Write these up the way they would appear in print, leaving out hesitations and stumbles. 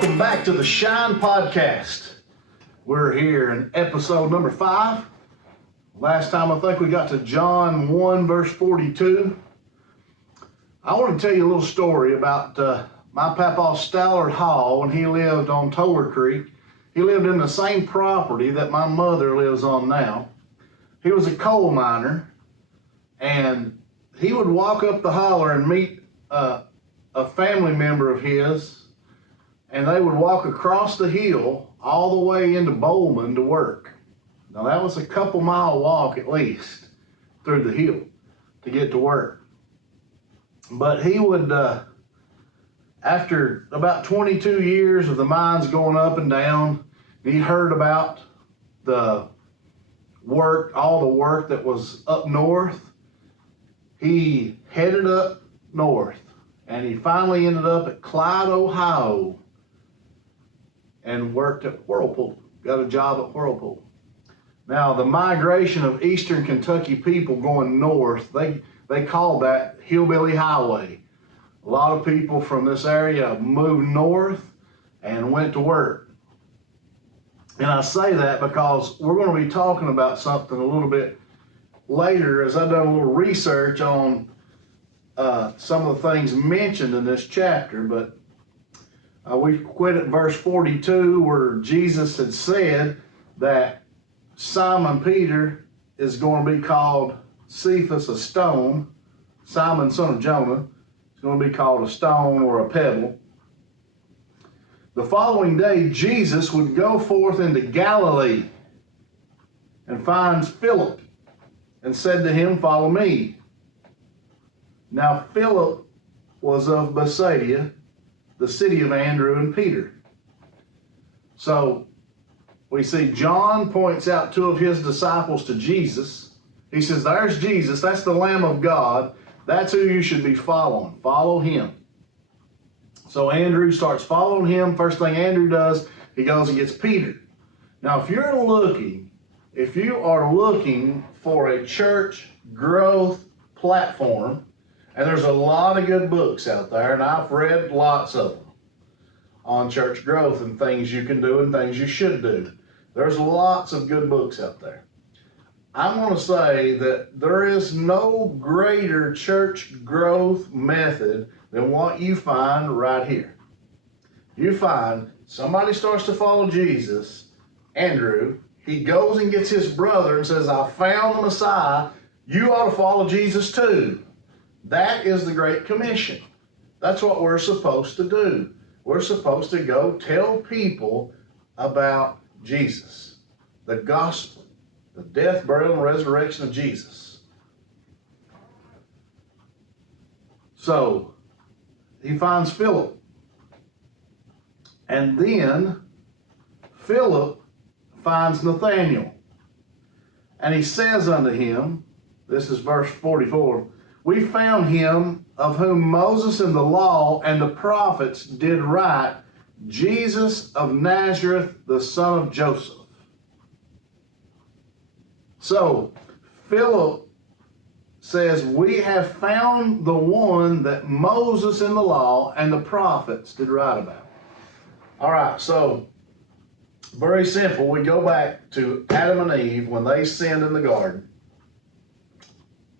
Welcome back to the Shine Podcast. We're here in episode number 5. Last time I think we got to John 1 verse 42. I want to tell you a little story about my papa Stallard Hall when he lived on Toller Creek. He lived in the same property that my mother lives on now. He was a coal miner, and he would walk up the holler and meet a family member of his, and they would walk across the hill all the way into Bowman to work. Now that was a couple mile walk at least through the hill to get to work. But he would, after about 22 years of the mines going up and down, he heard about the work, all the work that was up north. He headed up north, and he finally ended up at Clyde, Ohio, and worked at Whirlpool, got a job at Whirlpool. Now, the migration of eastern Kentucky people going north, they call that Hillbilly Highway. A lot of people from this area moved north and went to work. And I say that because we're going to be talking about something a little bit later, as I've done a little research on some of the things mentioned in this chapter. But we quit at verse 42, where Jesus had said that Simon Peter is going to be called Cephas, a stone. Simon, son of Jonah, is going to be called a stone or a pebble. The following day, Jesus would go forth into Galilee and finds Phillip and said to him, "Follow me." Now Phillip was of Bethsaida, the city of Andrew and Peter. So we see John points out 2 of his disciples to Jesus. He says, "There's Jesus, that's the Lamb of God. That's who you should be following. Follow him." So Andrew starts following him. First thing Andrew does, he goes and gets Peter. Now, if you are looking for a church growth platform, and there's a lot of good books out there, and I've read lots of them on church growth and things you can do and things you should do. There's lots of good books out there. I'm going to say that there is no greater church growth method than what you find right here. You find somebody starts to follow Jesus, Andrew, he goes and gets his brother and says, "I found the Messiah, you ought to follow Jesus too." That is the Great Commission. That's what we're supposed to do. We're supposed to go tell people about Jesus, the gospel, the death, burial, and resurrection of Jesus. So he finds Philip. And then Philip finds Nathanael. And he says unto him, this is verse 44, "We found him of whom Moses in the law and the prophets did write, Jesus of Nazareth, the son of Joseph." So Philip says, we have found the one that Moses in the law and the prophets did write about. All right, so very simple. We go back to Adam and Eve when they sinned in the garden.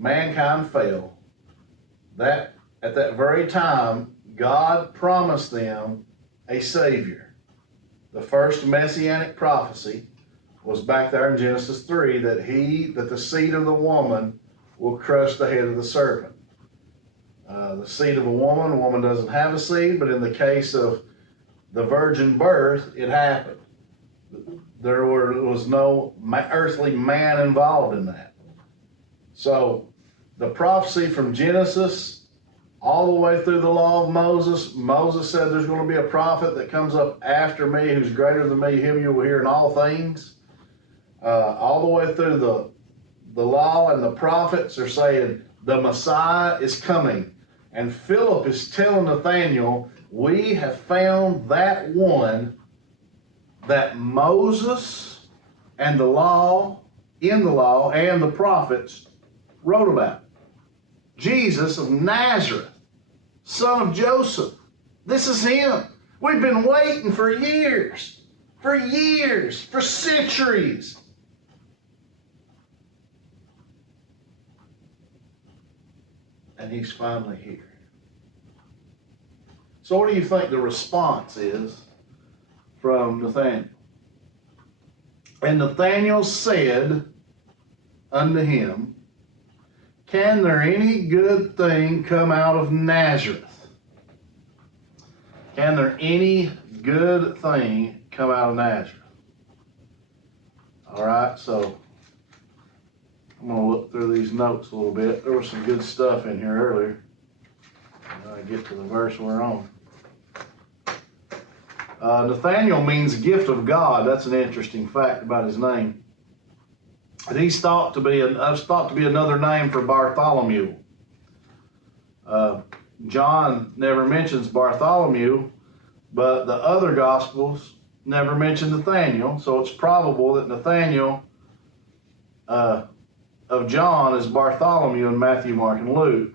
Mankind fell. At that very time, God promised them a Savior. The first messianic prophecy was back there in Genesis 3 that the seed of the woman will crush the head of the serpent. The seed of a woman doesn't have a seed, but in the case of the virgin birth, it happened. There was no earthly man involved in that. So the prophecy from Genesis all the way through the law of Moses, Moses said there's going to be a prophet that comes up after me who's greater than me, him you will hear in all things. All the way through the law and the prophets are saying the Messiah is coming. And Philip is telling Nathanael, we have found that one that Moses and the law, in the law and the prophets wrote about. Jesus of Nazareth, son of Joseph. This is him. We've been waiting for years, for centuries. And he's finally here. So what do you think the response is from Nathanael? And Nathanael said unto him, can there any good thing come out of Nazareth? Can there any good thing come out of Nazareth? All right, so I'm going to look through these notes a little bit. There was some good stuff in here earlier. I get to the verse we're on. Nathanael means gift of God. That's an interesting fact about his name. And he's thought to be another name for Bartholomew. John never mentions Bartholomew, but the other Gospels never mention Nathanael, so it's probable that Nathanael of John is Bartholomew in Matthew, Mark, and Luke.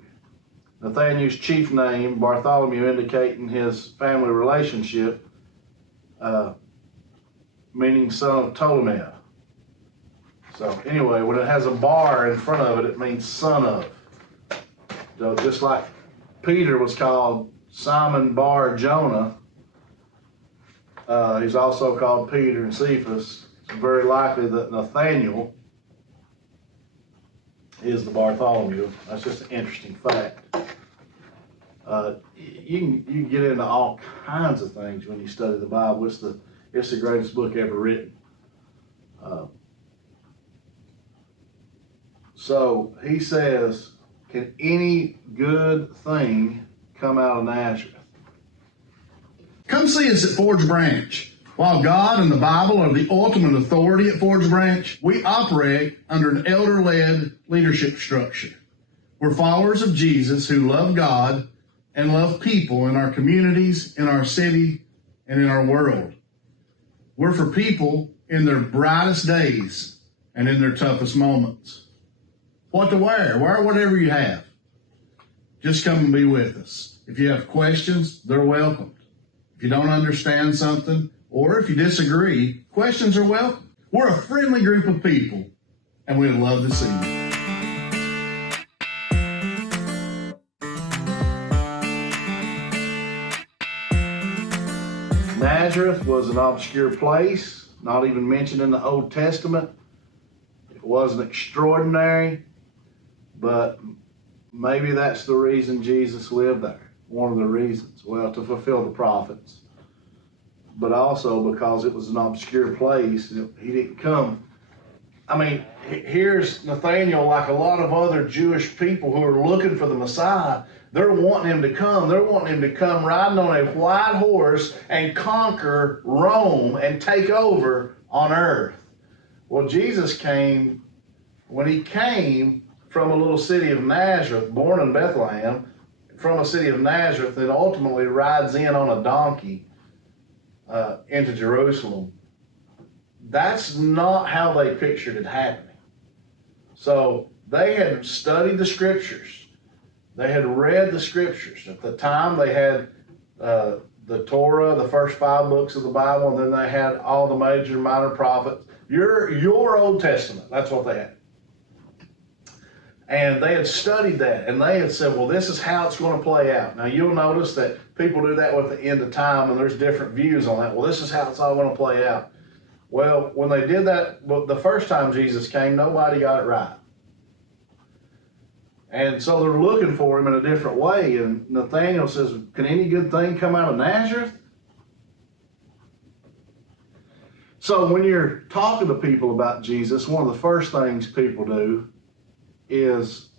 Nathanael's chief name, Bartholomew, indicating his family relationship, meaning son of Ptolemy. So anyway, when it has a bar in front of it, it means son of. So just like Peter was called Simon Bar Jonah, he's also called Peter and Sepphoris. It's very likely that Nathanael is the Bartholomew. That's just an interesting fact. You can get into all kinds of things when you study the Bible. It's the greatest book ever written. So he says, can any good thing come out of Nazareth? Come see us at Forge Branch. While God and the Bible are the ultimate authority at Forge Branch, we operate under an elder-led leadership structure. We're followers of Jesus who love God and love people in our communities, in our city, and in our world. We're for people in their brightest days and in their toughest moments. What to wear? Wear whatever you have. Just come and be with us. If you have questions, they're welcomed. If you don't understand something, or if you disagree, questions are welcome. We're a friendly group of people, and we'd love to see you. Nazareth was an obscure place, not even mentioned in the Old Testament. It wasn't extraordinary, but maybe that's the reason Jesus lived there. One of the reasons. Well, to fulfill the prophets. But also because it was an obscure place. He didn't come. I mean, here's Nathanael, like a lot of other Jewish people who are looking for the Messiah. They're wanting him to come. They're wanting him to come riding on a white horse and conquer Rome and take over on earth. Well, Jesus came, when he came from a little city of Nazareth, born in Bethlehem, from a city of Nazareth, and ultimately rides in on a donkey into Jerusalem. That's not how they pictured it happening. So they had studied the scriptures. They had read the scriptures. At the time, they had the Torah, the first 5 books of the Bible, and then they had all the major and minor prophets. Your Old Testament, that's what they had. And they had studied that, and they had said, well, this is how it's going to play out. Now, you'll notice that people do that with the end of time, and there's different views on that. Well, this is how it's all going to play out. Well, when they did that, the first time Jesus came, nobody got it right. And so they're looking for him in a different way. And Nathanael says, can any good thing come out of Nazareth? So when you're talking to people about Jesus, one of the first things people do is,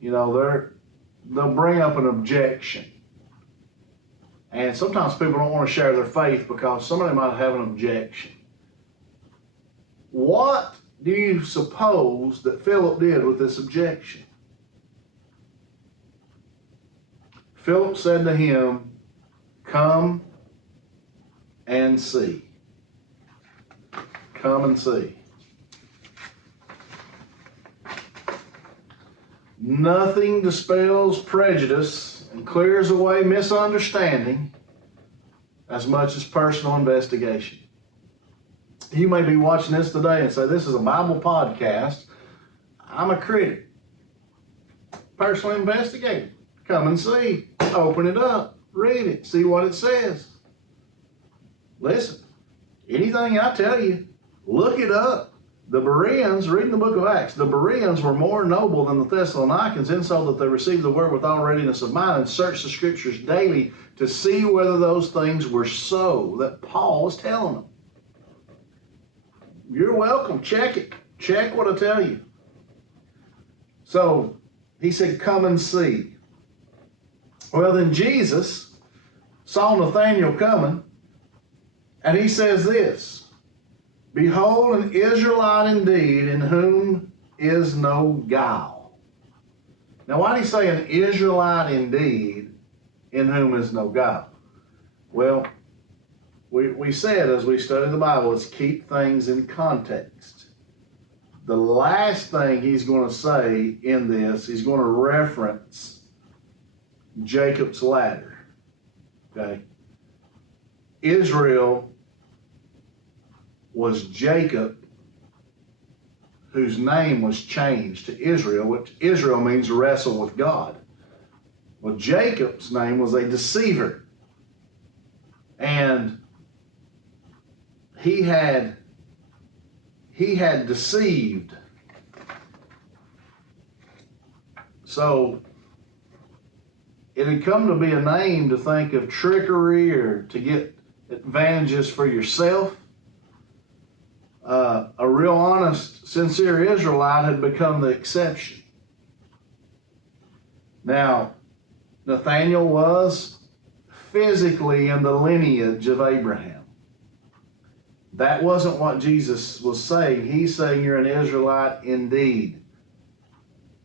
they'll bring up an objection. And sometimes people don't want to share their faith because somebody might have an objection. What do you suppose that Phillip did with this objection? Phillip said to him, come and see. Come and see. Nothing dispels prejudice and clears away misunderstanding as much as personal investigation. You may be watching this today and say, this is a Bible podcast. I'm a critic. Personally investigate. Come and see. Open it up. Read it. See what it says. Listen, anything I tell you, look it up. The Bereans, reading the book of Acts, the Bereans were more noble than the Thessalonians, in so that they received the word with all readiness of mind and searched the scriptures daily to see whether those things were so that Paul was telling them. You're welcome. Check it. Check what I tell you. So he said, come and see. Well, then Jesus saw Nathanael coming, and he says this, behold, an Israelite indeed, in whom is no guile. Now, why did he say an Israelite indeed, in whom is no guile? Well, we said as we studied the Bible is keep things in context. The last thing he's going to say in this, he's going to reference Jacob's ladder. Okay? Israel was Jacob, whose name was changed to Israel, which Israel means wrestle with God. Well, Jacob's name was a deceiver. And he had deceived. So it had come to be a name to think of trickery or to get advantages for yourself. A real honest, sincere Israelite had become the exception. Now, Nathanael was physically in the lineage of Abraham. That wasn't what Jesus was saying. He's saying you're an Israelite indeed.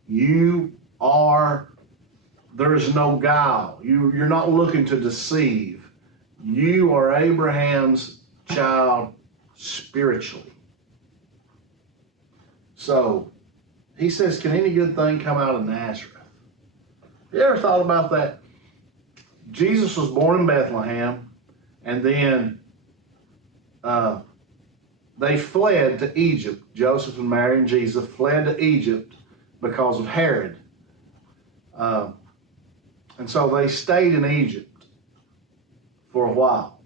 You are, there's no guile. You're not looking to deceive. You are Abraham's child spiritually. So, he says, can any good thing come out of Nazareth? You ever thought about that? Jesus was born in Bethlehem, and then they fled to Egypt. Joseph and Mary and Jesus fled to Egypt because of Herod. And so they stayed in Egypt for a while.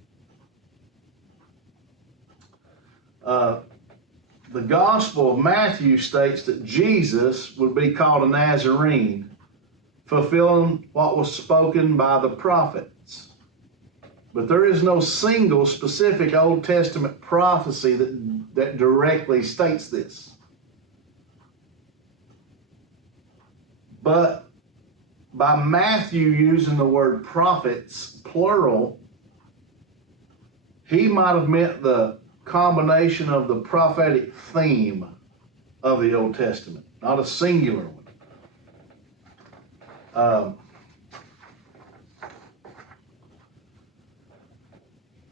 The Gospel of Matthew states that Jesus would be called a Nazarene, fulfilling what was spoken by the prophets. But there is no single specific Old Testament prophecy that directly states this. But by Matthew using the word prophets, plural, he might have meant the combination of the prophetic theme of the Old Testament, not a singular one.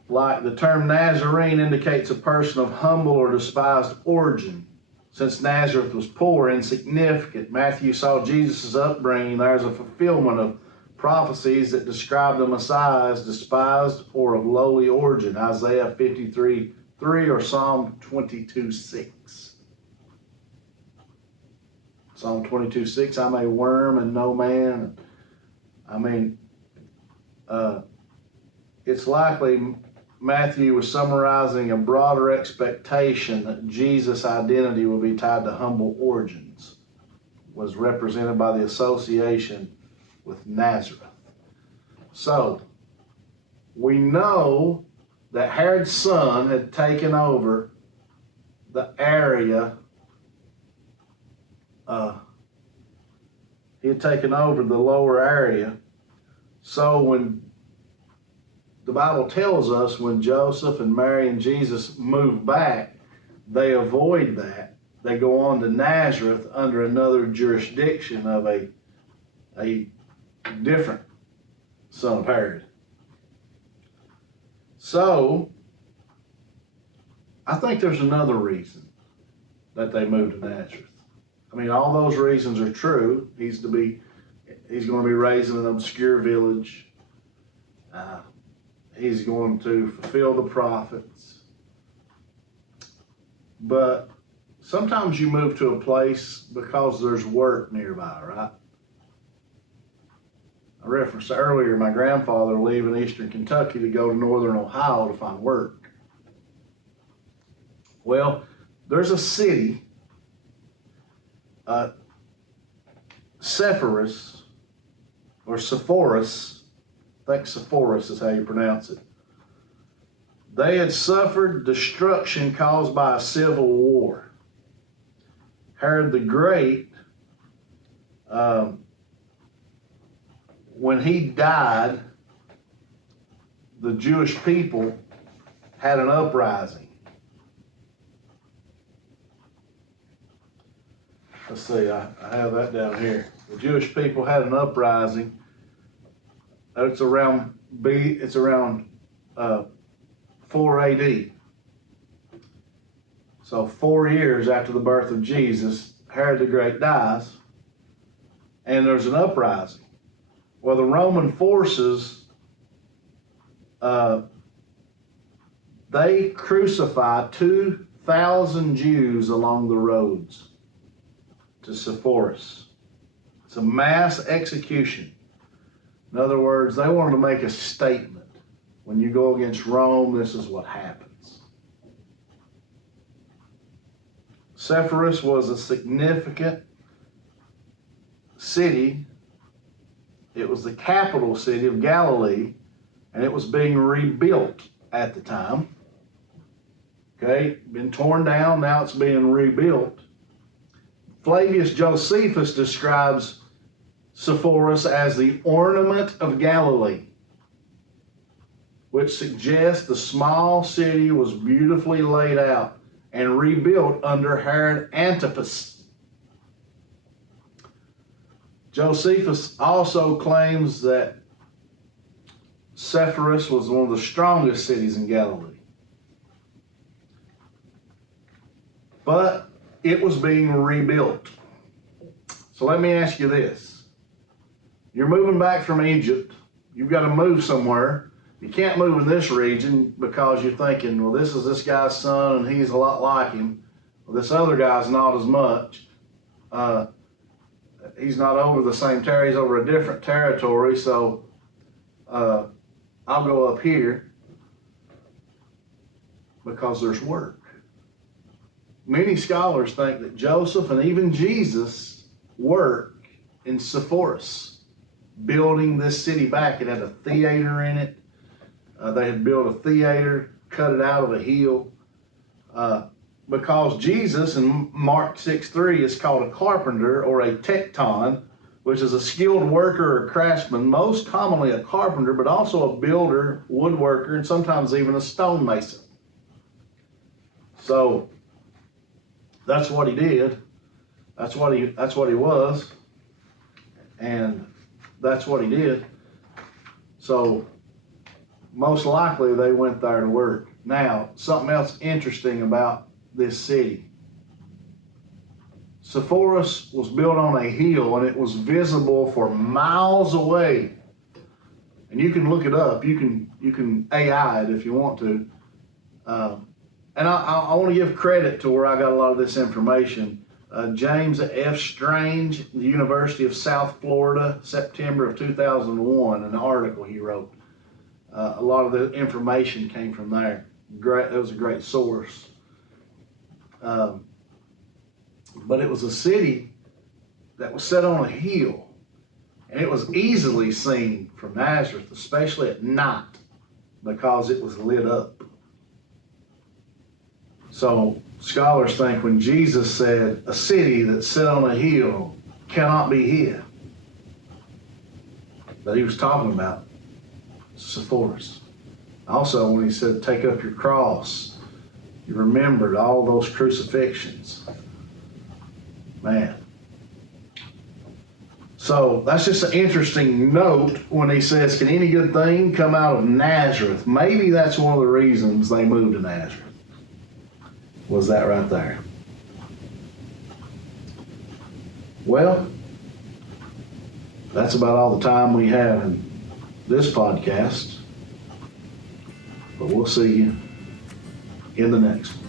Like the term Nazarene indicates a person of humble or despised origin. Since Nazareth was poor, insignificant, Matthew saw Jesus' upbringing there as a fulfillment of prophecies that describe the Messiah as despised or of lowly origin. Isaiah 53:3 or Psalm 22:6. Psalm 22:6, I'm a worm and no man. I mean, it's likely Matthew was summarizing a broader expectation that Jesus' identity will be tied to humble origins, was represented by the association with Nazareth. So, we know that Herod's son had taken over the area, he had taken over the lower area. So when the Bible tells us when Joseph and Mary and Jesus move back, they avoid that. They go on to Nazareth under another jurisdiction of a different son of Herod. So, I think there's another reason that they moved to Nazareth. I mean, all those reasons are true. He's going to be raised in an obscure village. He's going to fulfill the prophets. But sometimes you move to a place because there's work nearby, right? I referenced earlier my grandfather leaving eastern Kentucky to go to northern Ohio to find work. Well, there's a city, Sepphoris, or Sepphoris. I think Sepphoris is how you pronounce it. They had suffered destruction caused by a civil war. Herod the Great, when he died, the Jewish people had an uprising. Let's see, I have that down here. The Jewish people had an uprising. It's around 4 AD. So 4 years after the birth of Jesus, Herod the Great dies, and there's an uprising. Well, the Roman forces, they crucified 2,000 Jews along the roads to Sepphoris. It's a mass execution. In other words, they wanted to make a statement. When you go against Rome, this is what happens. Sepphoris was a significant city. It was the capital city of Galilee, and it was being rebuilt at the time. Okay, been torn down, now it's being rebuilt. Flavius Josephus describes Sepphoris as the ornament of Galilee, which suggests the small city was beautifully laid out and rebuilt under Herod Antipas. Josephus also claims that Sepphoris was one of the strongest cities in Galilee. But it was being rebuilt. So let me ask you this. You're moving back from Egypt. You've got to move somewhere. You can't move in this region because you're thinking, well, this is this guy's son and he's a lot like him. Well, this other guy's not as much. He's not over the same territory. He's over a different territory. So I'll go up here because there's work. Many scholars think that Joseph and even Jesus worked in Sepphoris, building this city back. It had a theater in it. They had built a theater, cut it out of a hill. Because Jesus in Mark 6:3 is called a carpenter or a tekton, which is a skilled worker or craftsman, most commonly a carpenter, but also a builder, woodworker, and sometimes even a stonemason. So that's what he did. That's what he was. And that's what he did. So most likely they went there to work. Now, something else interesting about this city. Sepphoris was built on a hill and it was visible for miles away. And you can look it up. You can AI it if you want to. And I want to give credit to where I got a lot of this information. James F. Strange, the University of South Florida, September of 2001, an article he wrote. A lot of the information came from there. Great, it was a great source. But it was a city that was set on a hill, and it was easily seen from Nazareth, especially at night, because it was lit up. So scholars think when Jesus said a city that's set on a hill cannot be hid, that he was talking about Sepphoris. Also, when he said, take up your cross, you remembered all those crucifixions. Man. So that's just an interesting note when he says, can any good thing come out of Nazareth? Maybe that's one of the reasons they moved to Nazareth. Was that right there? Well, that's about all the time we have in this podcast. But we'll see you in the next one.